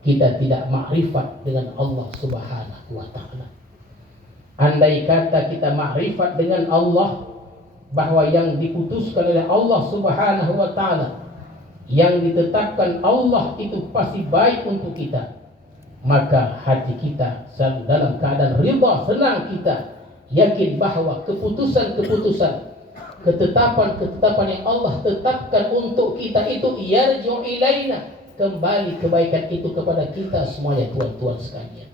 kita tidak makrifat dengan Allah Subhanahu wa ta'ala. Andai kata kita makrifat dengan Allah, bahwa yang diputuskan oleh Allah Subhanahu wa ta'ala, yang ditetapkan Allah itu pasti baik untuk kita, maka hati kita selalu dalam keadaan ridha, senang kita, yakin bahwa keputusan-keputusan, ketetapan-ketetapan yang Allah tetapkan untuk kita itu yarji'u ilaina, kembali kebaikan itu kepada kita semuanya, tuan-tuan sekalian.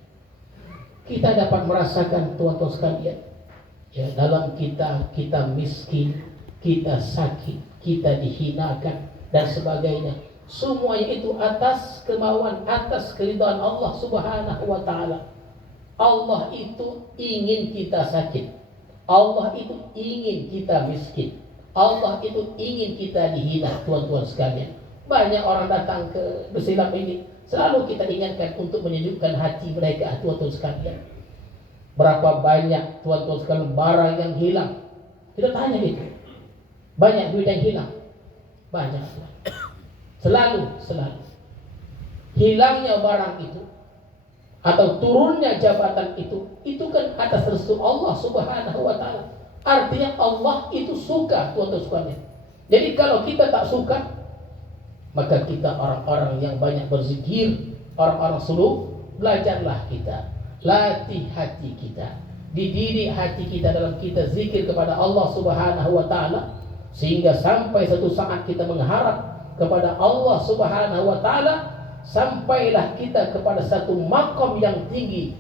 Kita dapat merasakan, tuan-tuan sekalian, ya, dalam kita miskin, kita sakit, kita dihinakan dan sebagainya, semuanya itu atas kemauan, atas keridhaan Allah Subhanahu wa ta'ala. Allah itu ingin kita sakit, Allah itu ingin kita miskin, Allah itu ingin kita dihina, tuan-tuan sekalian. Banyak orang datang ke Besilap ini, selalu kita ingatkan untuk menyejukkan hati mereka, tuan-tuan sekalian. Berapa banyak, tuan-tuan sekalian, barang yang hilang. Kita tanya itu, banyak duit yang hilang, banyak. Selalu hilangnya barang itu atau turunnya jabatan itu kan atas restu Allah Subhanahu wa ta'ala. Artinya Allah itu suka, tuan-tuan sekalian. Jadi kalau kita tak suka, maka kita orang-orang yang banyak berzikir, orang-orang suluk, belajarlah kita, latih hati kita, dididik hati kita dalam kita zikir kepada Allah Subhanahu wa ta'ala, sehingga sampai satu saat kita mengharap kepada Allah Subhanahu wa ta'ala, sampailah kita kepada satu makam yang tinggi,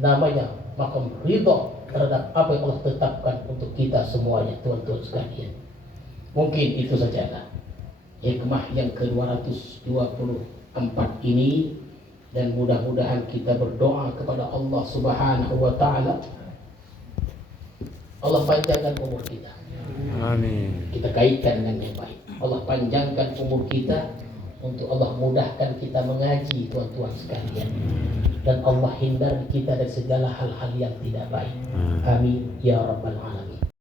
namanya makam ridha terhadap apa yang Allah tetapkan untuk kita semuanya, tuan-tuan sekalian. Mungkin itu sajalah hikmah yang ke-224 ini, dan mudah-mudahan kita berdoa kepada Allah Subhanahu wa ta'ala, Allah panjangkan umur kita. Amin. Kita kaitkan dengan yang baik. Allah panjangkan umur kita, untuk Allah mudahkan kita mengaji, tuan-tuan sekalian, dan Allah hindari kita dari segala hal-hal yang tidak baik. Amin ya rabbal alamin.